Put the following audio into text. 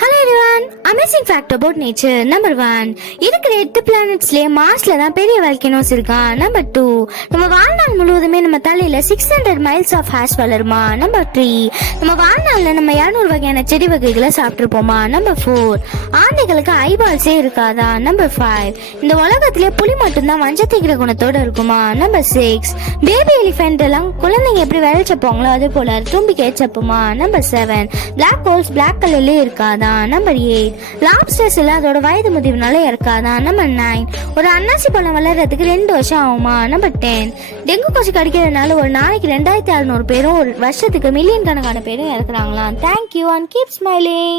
Hello everyone, amazing fact about nature. Number 1, இருக்கிற 8 பிளானட்ஸ்லேயே மார்ஸ்ல தான் பெரிய வால்கனோஸ் இருக்கான். நம்பர் 2, நம்ம வாழ்நாள் முழுவதுமே நம்ம தலையில 600 மைல்ஸ் ஆஃப் ஹேர்ஸ் வளருமா. நம்பர் 3, நம்ம வாழ்நாள்ல நம்ம 200 வகையான செடி வகைகளை சாப்பிட்டுருப்போமா. நம்பர் 4, ஆந்தைகளுக்கு ஐபால்ஸே இருக்காதா. நம்பர் 5, இந்த உலகத்திலே புலி மட்டும்தான் வஞ்சத்திக்கிற குணத்தோட இருக்குமா. நம்பர் 6, பேபி எலிஃபென்ட் எல்லாம் குழந்தைங்க எப்படி விளைச்சப்போங்களோ அதே போல தும்பிக்கை சப்புமா. Number 7, black holes black கலர்லயே இருக்காதான். Number 8, lobsters எல்லாம் அதோட வயது முதிர்வுனால இருக்காதான். நம்பர் 9, ஒரு அன்னாசி பழம் வளர்றதுக்கு 2 வருஷம் ஆகுமா. நம்பர் 10, டெங்கு கொசு கடிக்கிறதுனால ஒரு நாளைக்கு 2600 பேரும் ஒரு வருஷத்துக்கு மில்லியன் கணக்கான பேரும் இறக்குறாங்களாம். Thank you and keep smiling.